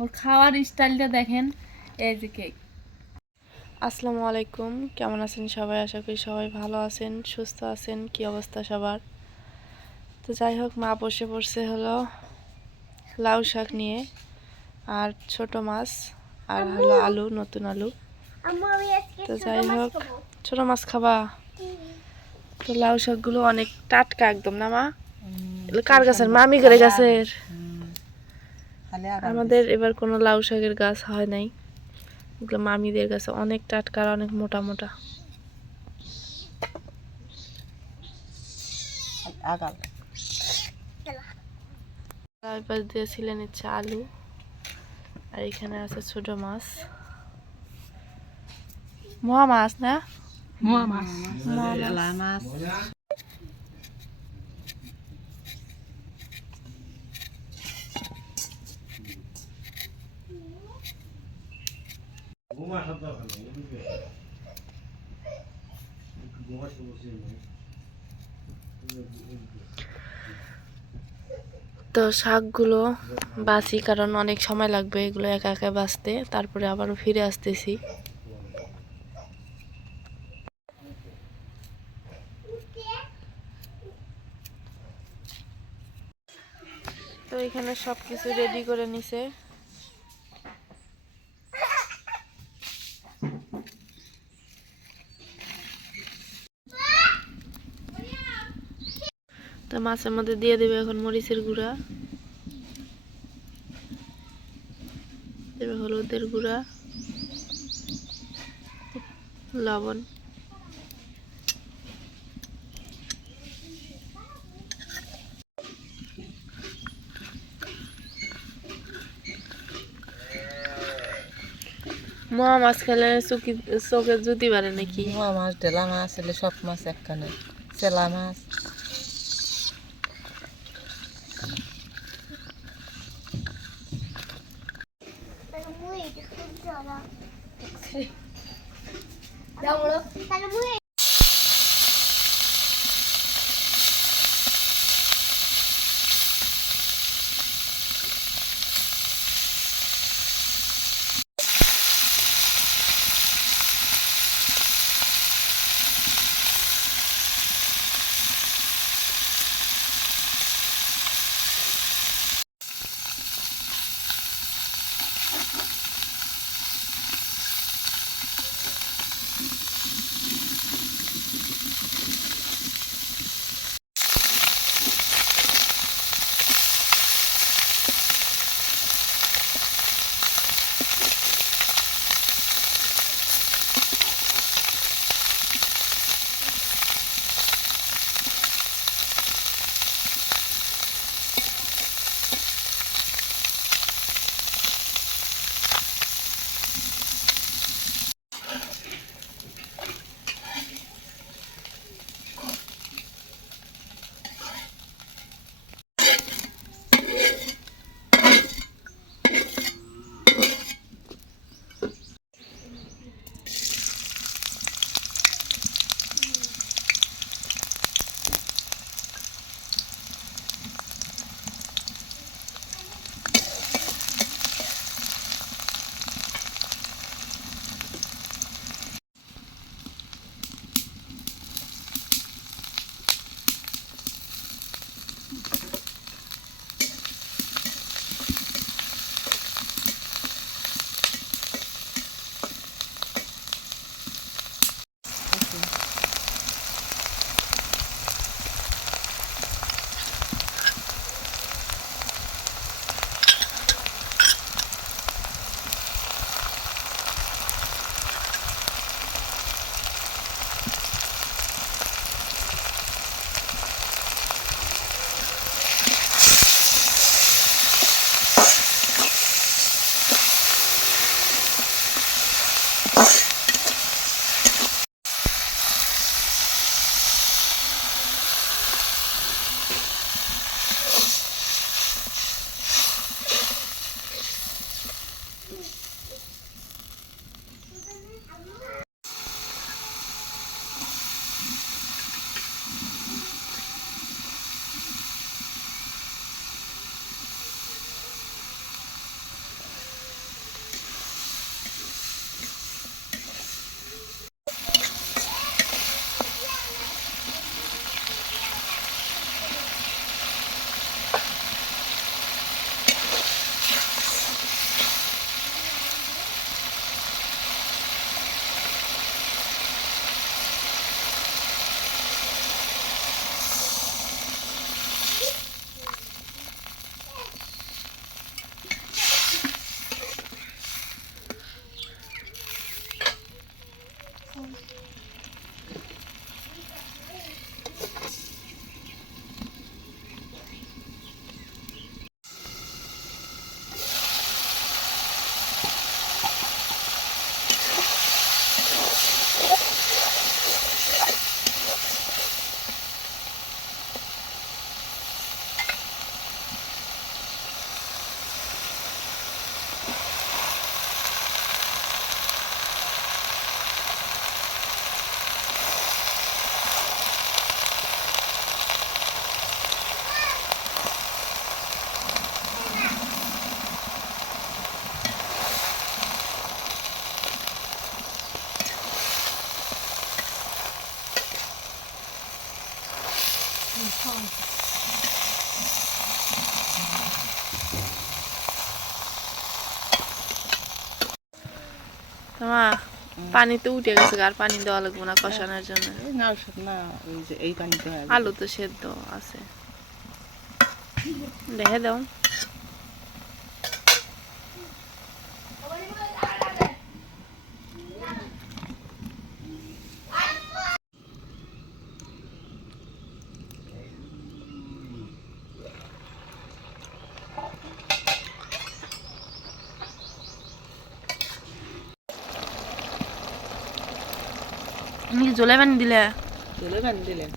ওর খাওয়ার স্টাইলটা দেখেন। এই যে কেক। আসসালামু আলাইকুম, কেমন আছেন সবাই? আশা করি সবাই ভালো আছেন, সুস্থ আছেন। কি অবস্থা সবার? তো যাই হোক, মা বসে পড়ছে হলো লাউ শাক নিয়ে, আর ছোট মাছ, আর হলো আলু, নতুন আলু। তো যাই হোক, ছোট মাছ খাবা? তো লাউ শাকগুলো অনেক টাটকা একদম, না মা? কার গাছের? মামি করে গাছের। আমাদের এবার কোনো লাউ শাকের গাছ হয় নাই, এগুলো মামিদের গাছে, অনেক টাটকা আর অনেক মোটা মোটা। এবার দিয়েছিলেন ইচ্ছে আলু, আর এখানে আছে ছোট মাছ, মোয়া মাছ না? মোয়া মাছ। তো শাকগুলো বাছি, কারণ অনেক সময় লাগবে এগুলো একা একা বাছতে, তারপরে আবারও ফিরে আসতেছি। তো এখানে সবকিছু রেডি করে নিছে। তো মাছের মধ্যে দিয়ে দেবে এখন মরিচের গুঁড়া, দেবে হলুদের গুঁড়া, লবণ। মোয়া মাছ খেলে চোখে জুতি বাড়ে নাকি? মোয়া মাছ, ঢেলা মাছ, এলে সব মাছ একখানে, চেলা মাছ। মা পানি তো উঠে গেছে, আর পানি দেওয়া লাগবে না কষানোর জন্য। না না, ওই যে এই পানিতে হয়। আলু তো সেদ্ধ আছে, দেখে দাও। তুমি কি জলে পানি দিলে? চলে পানি দিলেন।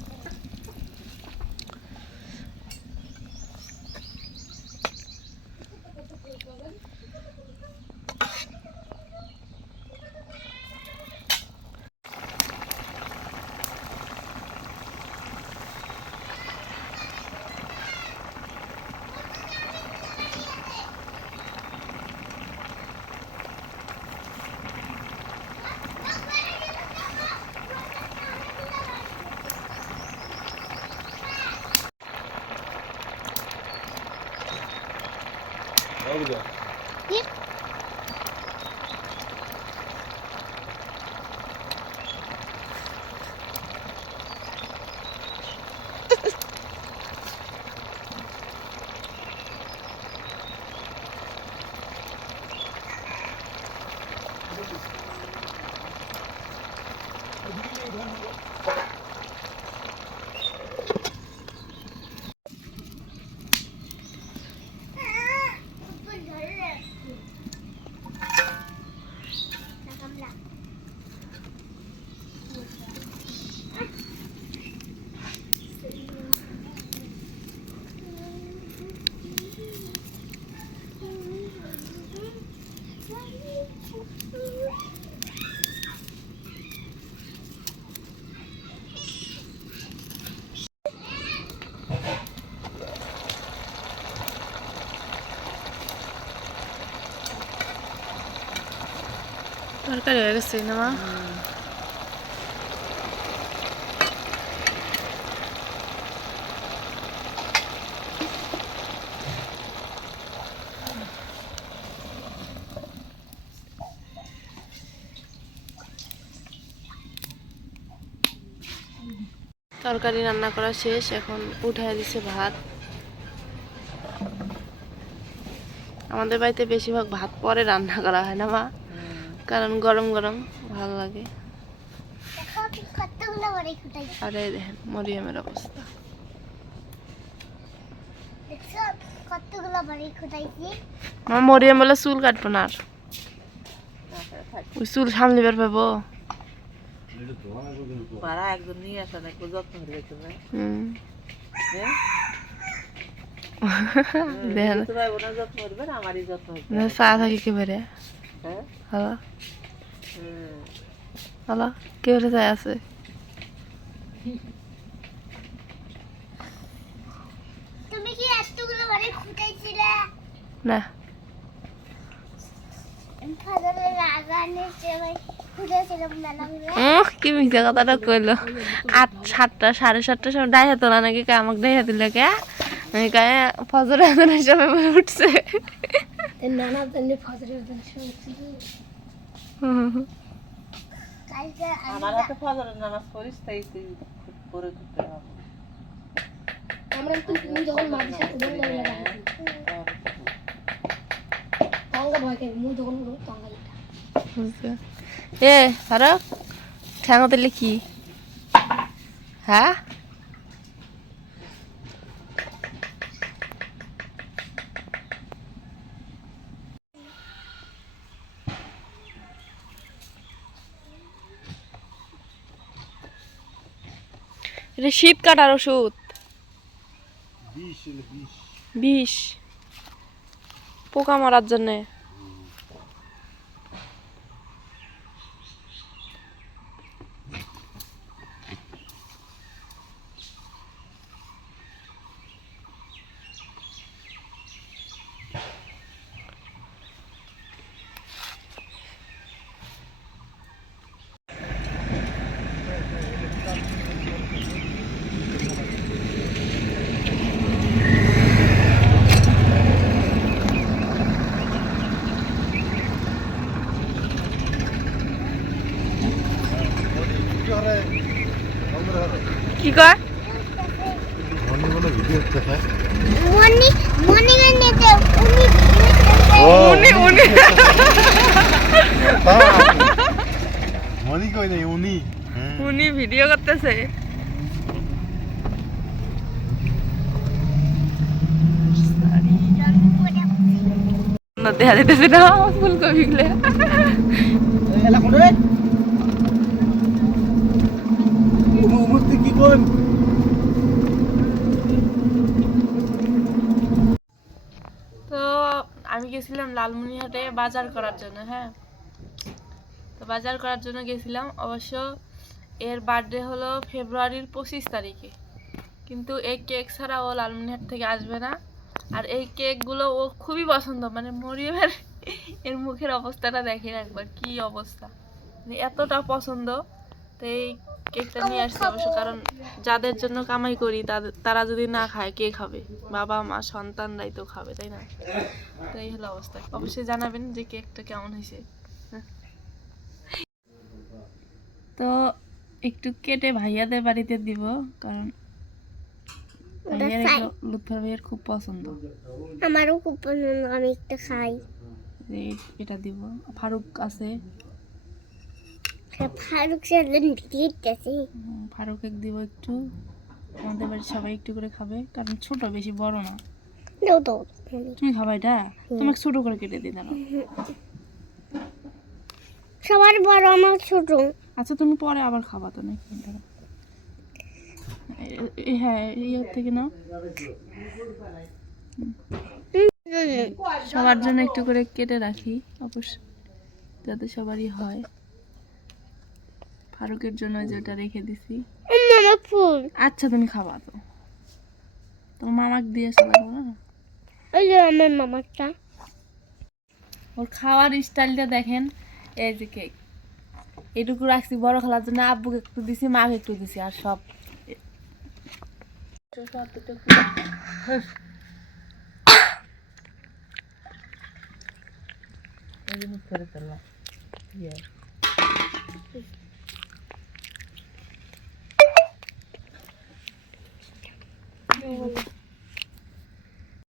তরকারি হয়ে গেছে না মা? তরকারি রান্না করা শেষ, এখন উঠায় দিছে ভাত। আমাদের বাড়িতে বেশিরভাগ ভাত পরে রান্না করা হয় না মা, কারণ গরম গরম ভালো লাগে। আর এই দেখেন মরিয়মের অবস্থা। মা মরিয়ম বলে চুল কাটবো না, আর ওই চুল সামলিবার পাবো। একজন নিয়ে আসা না, একটু যত্ন করে রেখে দেয়। দেখেন যত্ন করবেন, আমারই যত্ন চা থাকি কে বেড়ে। হ্যালো হ্যালো, কে বেড়ে চাই আছে? তুমি কি এতগুলো বাড়ি খুঁটাইছিলে? না, ফাদারের লাগানোর সময় খুঁটাইছিলাম মেলাগুলো। কি মিথ্যা কথাটা কইলো। 7টা 7:30টার সময় ডাইয়া তোলা নাকি, আমাকে ডাইয়া দিলে কে গায়ে ফজর আজানের সময় বলে উঠছে। নানা জন্য ফজরের আজান শুনছিল। কালকে আমার হাতে ফজরের নামাজ পড়িস, তাই তুই পড়ে দিতে হবে। আমরা তো তুমি যখন মাদ্রাসাতে দঙ্গা লাগাই দঙ্গা ভয় করে মুই যখন দঙ্গা দিতা। এ ফারুক, ঠ্যাঙা দিলে কি? হ্যাঁ এটা শীত কাটার ওষুধ, বিষ পোকা মারার জন্যে। কোথায় মনি মনি নিতে উনি ও উনি উনি মনি কই নাই উনি হ্যাঁ। উনি ভিডিও করতেছে। দেখা যেতেছে না ফুলকপি গুলো। কি কোন তো আমি গেছিলাম লালমনিরহাটে বাজার করার জন্য। হ্যাঁ, তো বাজার করার জন্য গেছিলাম। অবশ্য এর বার্থডে হলো ফেব্রুয়ারির 25 তারিখে, কিন্তু এই কেক ছাড়া ও লালমনিরহাট থেকে আসবে না। আর এই কেকগুলো ও খুবই পছন্দ, মানে মরিয়মের এর মুখের অবস্থাটা দেখেন একবার, কি অবস্থা, মানে এতটা পছন্দ। তো এই কেকটা নিয়ে আসছি অবশ্য, কারণ যাদের জন্য কামাই করি তারা যদি না খায় কে খাবে? বাবা মা সন্তানরাই তো খাবে, তাই না? তো এই হলো অবস্থা। অবশ্যই জানাবেন যে কেকটা কেমন হয়েছে। তো একটু কেটে ভাইয়াদের বাড়িতে দিব, কারণ ভাইয়ার এগুলো লুৎফর ভাইয়ের খুব পছন্দ। আমারও খুব পছন্দ, আমি একটা খাই। এটা দিব। ফারুক আছে, ফারুক সাথে দিতেছি। ফারুক দিব একটু। আমাদের বাড়ির সবাই একটু করে খাবে, কারণ ছোট, বেশি বড় না। দাও দাও তুমি খাবা এটা? তোমাকে ছোট করে কেটে দিই দাঁড়াও। সবার বড় আমার ছোট। আচ্ছা তুমি পরে আবার খাবা তো নাকি? হ্যাঁ, ইয়ের থেকে নাও। সবার জন্য একটু করে কেটে রাখি অবশ্য, যাতে সবারই হয়। ফারুকের জন্য যেটা রেখে দিছি। মামা ফুল। আচ্ছা তুমি খাবা তো, তোমার মামাকে দিয়ে আসতে পারবো না? ওই যে আমার মামারটা। ওর খাওয়ার স্টাইলটা দেখেন। এই যে কেক এটুকু রাখছি বড় খেলার জন্য, আব্বুকে একটু দিছি, মাকে একটু দিছি, আর সব এই জিনিস করে তোলা ইয়ে